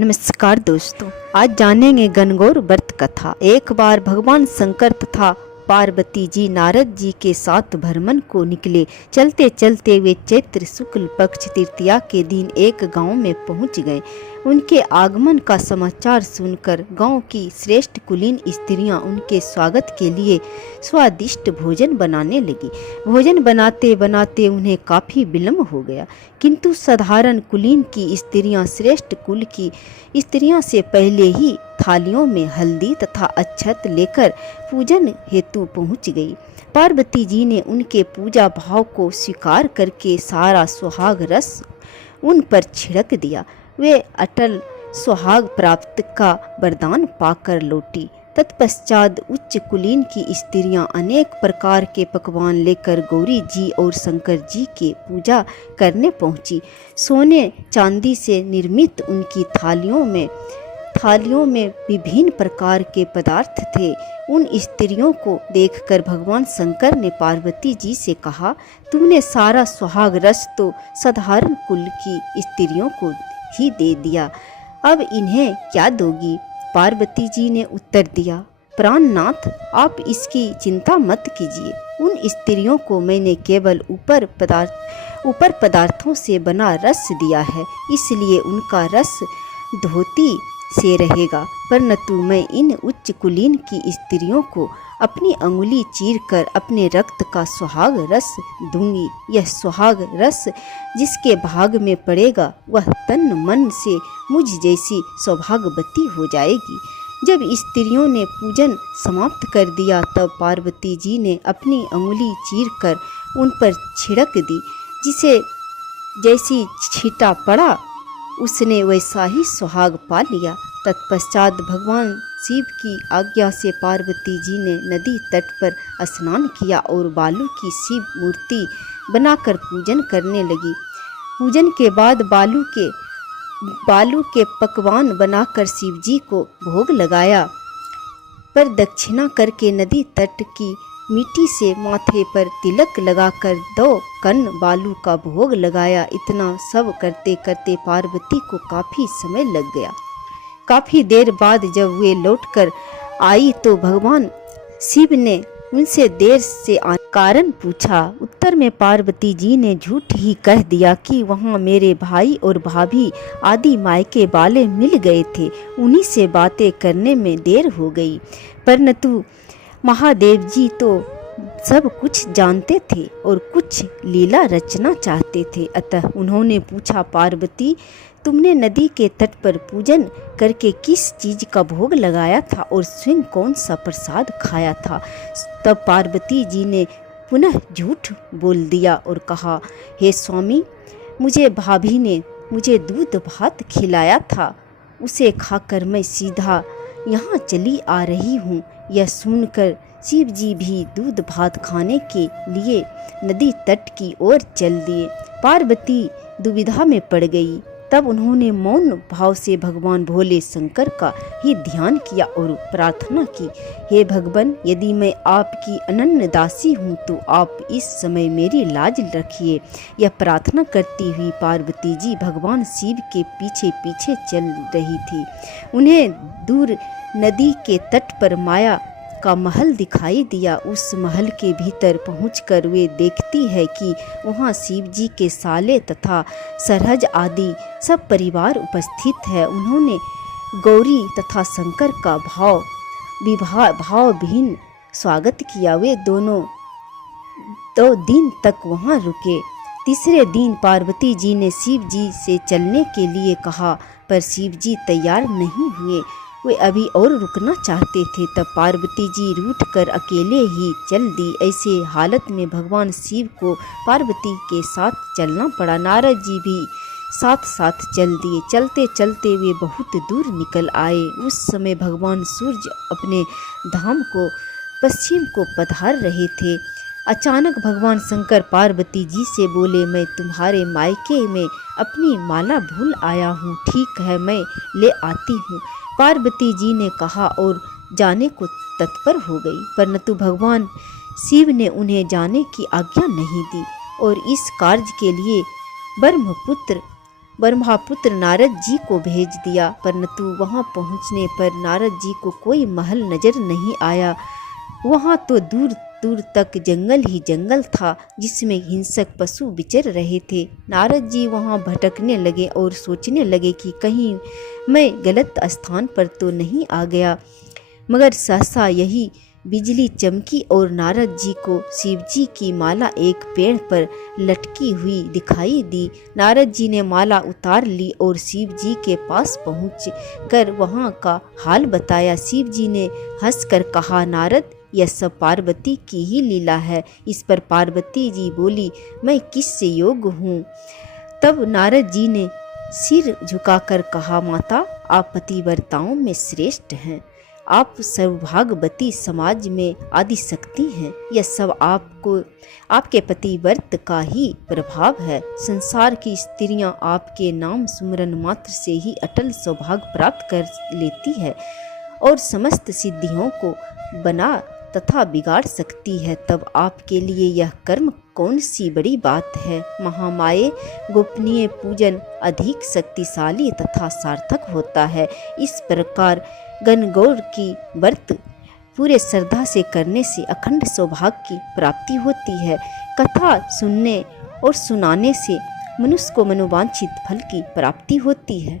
नमस्कार दोस्तों, आज जानेंगे गणगौर व्रत कथा। एक बार भगवान शंकर तथा पार्वती जी नारद जी के साथ भ्रमण को निकले। चलते चलते वे चैत्र शुक्ल पक्ष तृतीया के दिन एक गांव में पहुंच गए। उनके आगमन का समाचार सुनकर गांव की श्रेष्ठ कुलीन स्त्रियां उनके स्वागत के लिए स्वादिष्ट भोजन बनाने लगी। भोजन बनाते बनाते उन्हें काफी विलम्ब हो गया, किंतु साधारण कुलीन की स्त्रियां श्रेष्ठ कुल की स्त्रियों से पहले ही थालियों में हल्दी तथा अक्षत लेकर पूजन हेतु पहुंच गई। पार्वती जी ने उनके पूजा भाव को स्वीकार करके सारा सुहाग रस उन पर छिड़क दिया। वे अटल सुहाग प्राप्त का वरदान पाकर लौटी। तत्पश्चात उच्च कुलीन की स्त्रियां अनेक प्रकार के पकवान लेकर गौरी जी और शंकर जी के पूजा करने पहुंची। सोने चांदी से निर्मित उनकी थालियों में विभिन्न प्रकार के पदार्थ थे। उन स्त्रियों को देखकर भगवान शंकर ने पार्वती जी से कहा, तुमने सारा सुहाग रस तो साधारण कुल की स्त्रियों को ही दे दिया, अब इन्हें क्या दोगी? पार्वती जी ने उत्तर दिया, प्राणनाथ, आप इसकी चिंता मत कीजिए। उन स्त्रियों को मैंने केवल ऊपर पदार्थों से बना रस दिया है, इसलिए उनका रस धोती से रहेगा, परंतु मैं इन उच्च कुलीन की स्त्रियों को अपनी अंगुली चीरकर अपने रक्त का सुहाग रस दूंगी। यह सुहाग रस जिसके भाग में पड़ेगा वह तन मन से मुझ जैसी सौभाग्यवती हो जाएगी। जब स्त्रियों ने पूजन समाप्त कर दिया तब पार्वती जी ने अपनी अंगुली चीरकर उन पर छिड़क दी। जिसे जैसी छींटा पड़ा उसने वैसा ही सुहाग पा लिया। तत्पश्चात भगवान शिव की आज्ञा से पार्वती जी ने नदी तट पर स्नान किया और बालू की शिव मूर्ति बनाकर पूजन करने लगी। पूजन के बाद बालू के पकवान बनाकर शिव जी को भोग लगाया, पर दक्षिणा करके नदी तट की मिट्टी से माथे पर तिलक लगाकर 2 कण बालू का भोग लगाया। इतना सब करते करते पार्वती को काफी समय लग गया। काफी देर बाद जब वे लौटकर आई तो भगवान शिव ने उनसे देर से कारण पूछा। उत्तर में पार्वती जी ने झूठ ही कह दिया कि वहाँ मेरे भाई और भाभी आदि मायके वाले मिल गए थे, उन्हीं से बातें करने में देर हो गई। परंतु महादेव जी तो सब कुछ जानते थे और कुछ लीला रचना चाहते थे, अतः उन्होंने पूछा, पार्वती, तुमने नदी के तट पर पूजन करके किस चीज का भोग लगाया था और स्वयं कौन सा प्रसाद खाया था? तब पार्वती जी ने पुनः झूठ बोल दिया और कहा, हे स्वामी, मुझे भाभी ने मुझे दूध भात खिलाया था, उसे खाकर मैं सीधा यहाँ चली आ रही हूँ। यह सुनकर शिव जी भी दूध भात खाने के लिए नदी तट की ओर चल दिए। पार्वती दुविधा में पड़ गई। तब उन्होंने मौन भाव से भगवान भोले शंकर का ही ध्यान किया और प्रार्थना की, हे भगवान, यदि मैं आपकी अनन्य दासी हूँ तो आप इस समय मेरी लाज रखिए। यह प्रार्थना करती हुई पार्वती जी भगवान शिव के पीछे पीछे चल रही थी। उन्हें दूर नदी के तट पर माया का महल दिखाई दिया। उस महल के भीतर पहुंचकर वे देखती है कि वहां शिव जी के साले तथा सरहज आदि सब परिवार उपस्थित है। उन्होंने गौरी तथा शंकर का भावहीन स्वागत किया। वे दोनों 2 दिन तक वहां रुके। तीसरे दिन पार्वती जी ने शिव जी से चलने के लिए कहा, पर शिव जी तैयार नहीं हुए, वे अभी और रुकना चाहते थे। तब पार्वती जी रूठकर अकेले ही चल दी। ऐसे हालत में भगवान शिव को पार्वती के साथ चलना पड़ा। नारद जी भी साथ साथ चल दिए। चलते चलते वे बहुत दूर निकल आए। उस समय भगवान सूर्य अपने धाम को पश्चिम को पधार रहे थे। अचानक भगवान शंकर पार्वती जी से बोले, मैं तुम्हारे मायके में अपनी माला भूल आया हूँ, ठीक है, मैं ले आती हूँ। पार्वती जी ने कहा और जाने को तत्पर हो गई, परंतु भगवान शिव ने उन्हें जाने की आज्ञा नहीं दी और इस कार्य के लिए ब्रह्मपुत्र ब्रह्मपुत्र नारद जी को भेज दिया, परंतु वहां पहुंचने पर नारद जी को कोई महल नजर नहीं आया। वहां तो दूर दूर तक जंगल ही जंगल था, जिसमें हिंसक पशु विचर रहे थे। नारद जी वहां भटकने लगे और सोचने लगे कि कहीं मैं गलत स्थान पर तो नहीं आ गया। मगर सहसा यही बिजली चमकी और नारद जी को शिव जी की माला एक पेड़ पर लटकी हुई दिखाई दी। नारद जी ने माला उतार ली और शिव जी के पास पहुँच कर वहाँ का हाल बताया। शिव जी ने हंसकर कहा, नारद, यह सब पार्वती की ही लीला है। इस पर पार्वती जी बोली, मैं किससे योग्य हूँ। तब नारद जी ने सिर झुकाकर कहा, माता, आप पतिव्रताओं में श्रेष्ठ हैं। आप सौभाग्यवती समाज में आदि शक्ति हैं। यह सब आपके पतिव्रत का ही प्रभाव है। संसार की स्त्रियां आपके नाम सुमरन मात्र से ही अटल सौभाग्य प्राप्त कर लेती है और समस्त सिद्धियों को बना तथा बिगाड़ सकती है। तब आपके लिए यह कर्म कौन सी बड़ी बात है। महामाये गोपनीय पूजन अधिक शक्तिशाली तथा सार्थक होता है। इस प्रकार गणगौर की व्रत पूरे श्रद्धा से करने से अखंड सौभाग्य की प्राप्ति होती है। कथा सुनने और सुनाने से मनुष्य को मनोवांछित फल की प्राप्ति होती है।